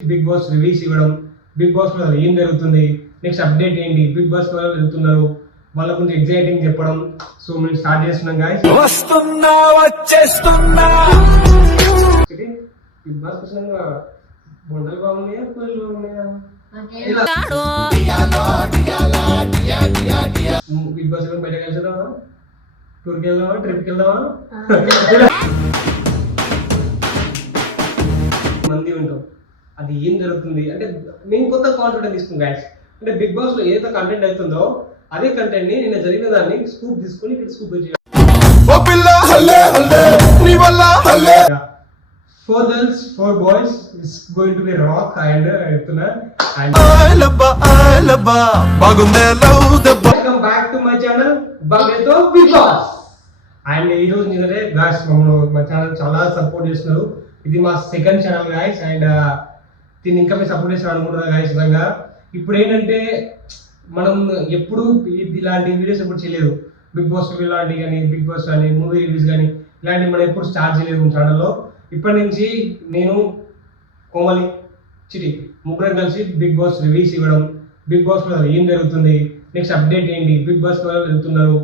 Big boss reviews ఇవ్వడం, big boss లో ఏం జరుగుతుంది, నెక్స్ట్ అప్డేట్ ఏంటి, బిగ్ బాస్ లో వెళ్తున్నారు వాళ్ళ గురించి ఎగ్జైటింగ్ చెప్పడం. సో మేము స్టార్ట్ చేస్తున్నాం గాయ్స్. వస్తున్నా వచ్చేస్తున్నా. బిగ్ బాస్ కోసం బొండలు బాగున్నాయా, కూరలు బాగున్నాయా? బిగ్ బాస్ బయట కలిసిదామా, టూర్కి వెళ్దామా, ట్రిప్కి వెళ్దామా? మంది ఉంటాం, అది ఏం జరుగుతుంది అంటే మేము కొత్త కాన్ఫిడెంట్ తీసుకున్నాం గాయ్స్. అంటే బిగ్ బాస్ లో ఏదైతే కంటెంట్ అవుతుందో అదే కంటెంట్ ని నిన్న జరిగిన దాన్ని స్కూప్ తీసుకుని ఇక్కడ స్కూప్ చేయాలి. 4 girls 4 boys is going to be rock and చెప్తున్నా. And welcome back to my channel బాగేతో బిగ్ బాస్. అండ్ ఈ రోజు నిన్ననే గాయ్స్ మా ఛానల్ చాలా సపోర్ట్ చేస్తున్నారు. ఇది మా సెకండ్ ఛానల్ గాయ్స్. అండ్ దీన్ని ఇంకా మీరు సపోర్ట్ చేస్తారు అనుకుంటున్నారు గాయ్స్. నిజంగా ఇప్పుడు ఏంటంటే మనం ఎప్పుడు ఇలాంటి వీడియోస్ ఎప్పుడు చేయలేదు. బిగ్ బాస్ ఇలాంటివి కానీ, బిగ్ బాస్ కానీ, మూవీ రివ్యూస్ కానీ ఇలాంటివి మనం ఎప్పుడు స్టార్ట్ చేయలేదు మన ఛానల్లో. ఇప్పటి నుంచి నేను, కోమలి, చిటి ముగ్గురం కలిసి బిగ్ బాస్ రివ్యూస్ ఇవ్వడం, బిగ్ బాస్ లో ఏం జరుగుతుంది, నెక్స్ట్ అప్డేట్ ఏంటి, బిగ్ బాస్ లో వెళ్తున్నారు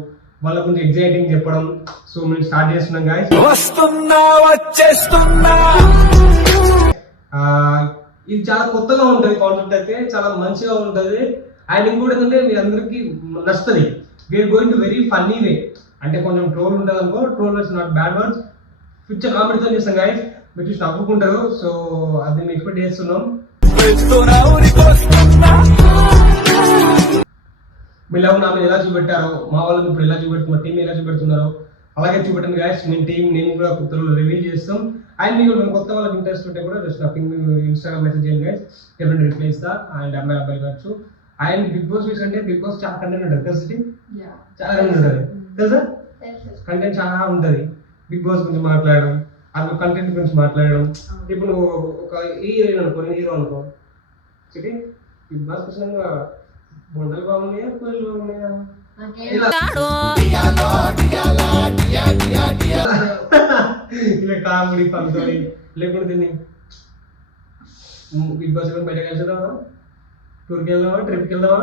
వాళ్ళ గురించి ఎగ్జైటింగ్ చెప్పడం. సో మేము స్టార్ట్ చేస్తున్నాం గాయ్స్. వస్తున్నా వచ్చేస్తున్నా. ఇది చాలా కొత్తగా ఉంటుంది, కాన్సెప్ట్ అయితే చాలా మంచిగా ఉంటుంది. అండ్ ఇంకోటి ఏంటంటే మీ అందరికి నచ్చుతుంది. We're going to very funny way. అంటే కొంచెం ట్రోల్ ఉంటుంది అనుకో, troll is not bad words, picture కామెడీతో చేస్తాం గాయ్స్. మీరు చూసి నవ్వుకుంటారు. సో అది మేము ఎక్స్పెక్ట్ చేస్తున్నాం. మీరు నా మీద ఎలా చూపెట్టారో, మా వాళ్ళని ఇప్పుడు ఎలా చూపెడుతున్నారు, టీం ఎలా చూపెడుతున్నారో అలాగే చూపెట్టండి గాయ్స్. నేను కూడా కొత్తలో రివీల్ చేస్తాం. అండ్ మీకు కొత్త వాళ్ళకి ఇంట్రెస్ట్ ఉంటే కూడా జస్ట్ ఇన్స్టాగ్రామ్ మెసేజ్ చేయండి గాయ్స్. ఎవరైనా రిప్లై ఇస్తా. అండ్ అబ్బాయి కావచ్చు. అండ్ బిగ్ బాస్ వీక్స్ అంటే బిగ్ బాస్ చాలా కంటెంట్ ఉంటుంది కదా సిటీ, చాలా కంటెంట్ ఉంటుంది తెలుసా. కంటెంట్ చాలా ఉంటుంది. బిగ్ బాస్ గురించి మాట్లాడడం, అందులో కంటెంట్ గురించి మాట్లాడడం. ఇప్పుడు నువ్వు ఒక హీరోయిన్ అనుకో, హీరో అనుకో సిటీ, బిగ్ బాస్ కోసం బొండలు బాగున్నాయా, కూరలు బాగున్నాయా? ఇలా కామెడీ పంతోని లేకుండా తిని బిగ్ బాస్ బయట కలిసిదామా, టూర్కి వెళ్దామా, ట్రిప్కి వెళ్దామా?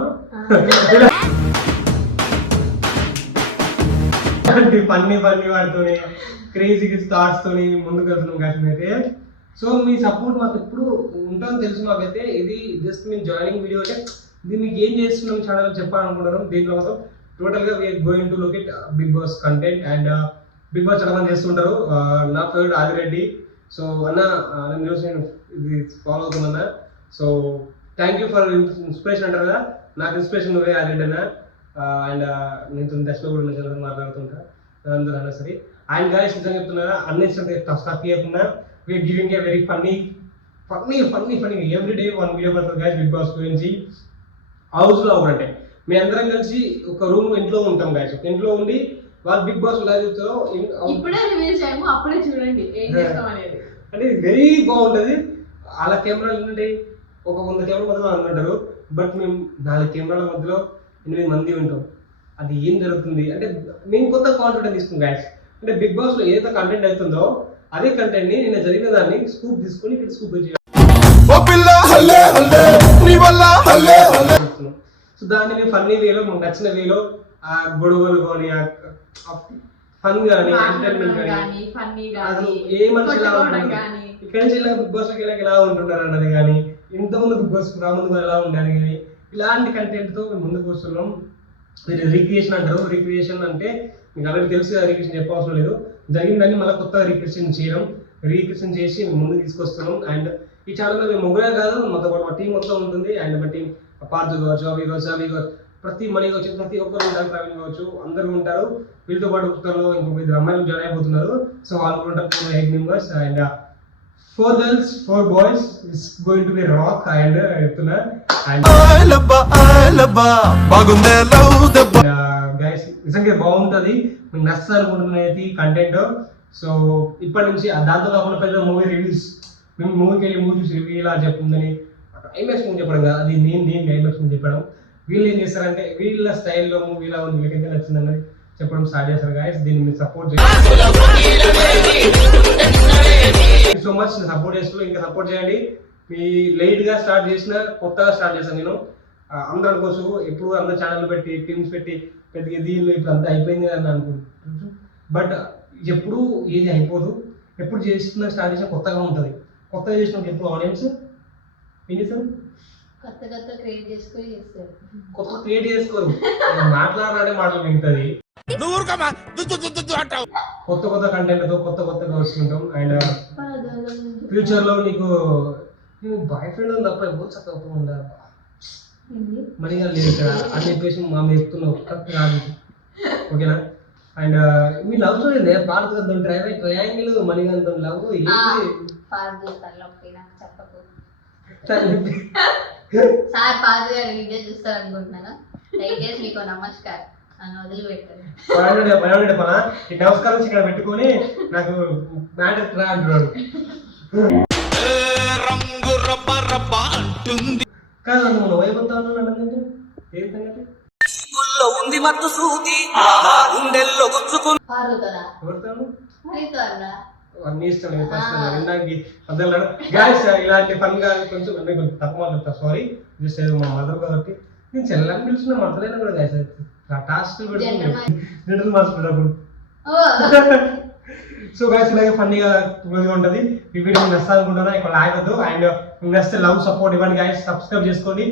ఫన్నీ వాడుతోని క్రేజీ థాట్స్ తోని ముందుకు వెళ్తున్నాం గాయ్స్ అయితే. సో మీ సపోర్ట్ మాకు ఎప్పుడు ఉంటుందని తెలుసు మాకైతే. ఇది జస్ట్ మేము జాయినింగ్ వీడియో అంటే ఇది మీకు ఏం చేస్తున్నాం ఛానల్ చెప్పాలనుకుంటున్నాం. దీంట్లో మాత్రం టోటల్ గా we're going to look at Bigg Boss content. And Bigg Boss చాలా మంది చేస్తుంటారు. నా ఫేవరెట్ ఆదిరెడ్డి. సో అన్న నేను ఇది ఫాలో అవుతున్నా. So thank you for inspiration అంటారు కదా, నాకు ఇన్స్పిరేషన్ నువ్వే ఆదిరెడ్డి అన్న. అండ్ నేను దశలో కూడా నేను మాట్లాడుతుంటా అందరూ అన్నా సరే. అండ్ గాయ్స్ నిజంగా చెప్తున్నా, అన్ని స్టఫ్ ఇవ్వకుండా we're giving a very funny every day 1 video పడుతుంది గాయ్స్ బిగ్ బాస్ గురించి. హౌస్ లో అంటే మీ అందరం కలిసి ఒక రూమ్ ఇంట్లో ఉంటాం గాయ్స్. ఇంట్లో ఉండి వాళ్ళు బిగ్ బాస్ ఎలా చూస్తారో ఇప్పుడే రివీల్ చేయము, అప్పుడే చూడండి ఏం చేస్తాం అనేది. అంటే వెరీ బాగుంటది. అలా కెమెరాలు ఉంటాయి, ఒక 100 కెమెరా మధ్యలో అనుకుంటారు. బట్ మేము 4 కెమెరాల మధ్యలో 8 మంది ఉంటాం. అది ఏం జరుగుతుంది అంటే మేము కొత్త కాన్ఫిడెంట్ తీసుకున్నాం గాయ్స్. అంటే బిగ్ బాస్ లో ఏదైతే కంటెంట్ అవుతుందో అదే కంటెంట్ ని నిన్న జరిగిన దాన్ని స్కూప్ తీసుకుని ఇక్కడ స్కూప్ చేయాలి. సో దాన్ని మేము ఫన్నీ వేలో, మాకు నచ్చిన వేలో, ఆ గొడవలు కానీ, ఫన్ కానీ, ఎంటర్టైన్మెంట్ కానీ, అసలు ఏ మనిషి ఎలా ఉంటుంది, ఇక్కడి నుంచి ఇలా బిగ్ బాస్ లోకి ఎలా ఉంటున్నారు అన్నది కానీ, ఇంతకుముందు బిగ్ బాస్ రాముందు ఎలా ఉండాలి కానీ, ఇలాంటి కంటెంట్ తో మేము ముందుకు వస్తున్నాం. రీక్రియేషన్ అంటారు. రీక్రియేషన్ అంటే మీకు ఆల్రెడీ తెలుసు కదా, రీక్రియేషన్ చెప్పవసరం లేదు. జరిగిందని మళ్ళీ కొత్తగా రీక్రియేషన్ చేయడం, రీక్రియేషన్ చేసి మేము ముందుకు తీసుకొస్తున్నాం. అండ్ ఈ ఛానల్లో మేము ముగ్గురే కాదు, మాతో పాటు మా టీం మొత్తం ఉంటుంది. అండ్ మా టీం పార్థు కావచ్చు, అవి కావచ్చు, అవి కావచ్చు, ప్రతి మనీ కావచ్చు, ప్రతి ఒక్కరు ఉంటారు. ప్రవీణ్ కావచ్చు, అందరూ ఉంటారు. వీళ్ళతో పాటు కొత్తలో ఇంకొక 2 అమ్మాయిలు జాయిన్ అయిపోతున్నారు. సో వాళ్ళు కూడా ఉంటారు 8 members. And 4 girls 4 boys is going to be rock and చెప్తున్నా. అండ్ గైస్ నిజంగా బాగుంటుంది, మీకు నచ్చుతుంది అనుకుంటున్నది కంటెంట్. సో ఇప్పటి నుంచి దాంతో కాకుండా పెద్ద మూవీ రివ్యూస్, మేము మూవీకి వెళ్ళి మూవీ చూసి రివ్యూ ఇలా చెప్తుందని ఐమాక్స్ మూవీ చెప్పడం కదా, అది నేను ఐమాక్స్ మూవీ చెప్పడం. వీళ్ళు ఏం చేస్తారంటే వీళ్ళ స్టైల్లో మూవీ ఇలా ఉంది, వీళ్ళకి ఎంత నచ్చిందని చెప్పడం స్టార్ట్ చేస్తారు గాయస్. దీన్ని మీరు సపోర్ట్ చేయండి సో మచ్, సపోర్ట్ చేస్తూ ఇంకా సపోర్ట్ చేయండి. మీ లేట్గా స్టార్ట్ చేసిన కొత్తగా స్టార్ట్ చేశాను నేను. అందరూ అనుకోవచ్చు ఎప్పుడు అందరు ఛానల్ పెట్టి టీమ్స్ పెట్టి పెద్ద దీనిలో ఇప్పుడు అంతా అయిపోయింది అని అనుకుంటున్నాను. బట్ ఎప్పుడు ఏది అయిపోదు. ఎప్పుడు చేస్తున్న స్టార్ట్ చేసిన కొత్తగా ఉంటుంది. కొత్తగా చేసినప్పుడు ఎప్పుడు ఆడియన్స్ ఏం చేస్తారు, కొత్త క్రియేట్ చేసుకొని చేస్తారు. కొత్త క్రియేట్ చేసుకోరు, మాట్లాడే మాటలు మిగుతుంది. కొత్త కొత్త కంటెంట్తో కొత్తగా వస్తుంటాం. అండ్ ఫ్యూచర్లో నీకు బాయ్ ఫ్రెండ్ ఉంది తప్ప ఎవరు చక్కగా ఉండాలి మనీగా లేదు ఇక్కడ అని చెప్పేసి మా చెప్తున్నావు, కరెక్ట్ కాదు, ఓకేనా? అండ్ మీ లవ్ స్టోరీ పాడుతుంది ట్రయాంగిల్ మనీగాంతో లవ్ సార్ పాదు గారు వీడియో చూస్తారు అనుకుంటున్నాను. దయచేసి మీకు నమస్కారం నన్ను వదిలిపెట్టారు. ఈ నమస్కారం ఇక్కడ పెట్టుకొని నాకు మ్యాటర్ రా అంటున్నాడు. కాదు నువ్వు వైపుతా ఉన్నాడు అంటే ఏం సంగతి? పాడుతారా ఎవరుతాను హరితారా అన్ని ఇష్టం గ్యాస్ ఇలాంటి ఫన్ గా కొంచెం అంటే కొంచెం తక్కువ మాట్లాడతా, సారీ. జస్ట్ మా మదర్ కాబట్టి నేను చెల్లని పిలిచిన మదరైనా కూడా గ్యాస్ టాస్క్ జనరల్ మార్చుకున్నప్పుడు. సో గ్యాస్ ఇలాగే ఫన్నీగా ఉంటుంది. ఈ వీడియో నచ్చాలనుకుంటున్నా, ఇక్కడ ఆగద్దు. అండ్ నెక్స్ట్ లవ్ సపోర్ట్ ఇవ్వండి గ్యాస్, సబ్స్క్రైబ్ చేసుకోండి.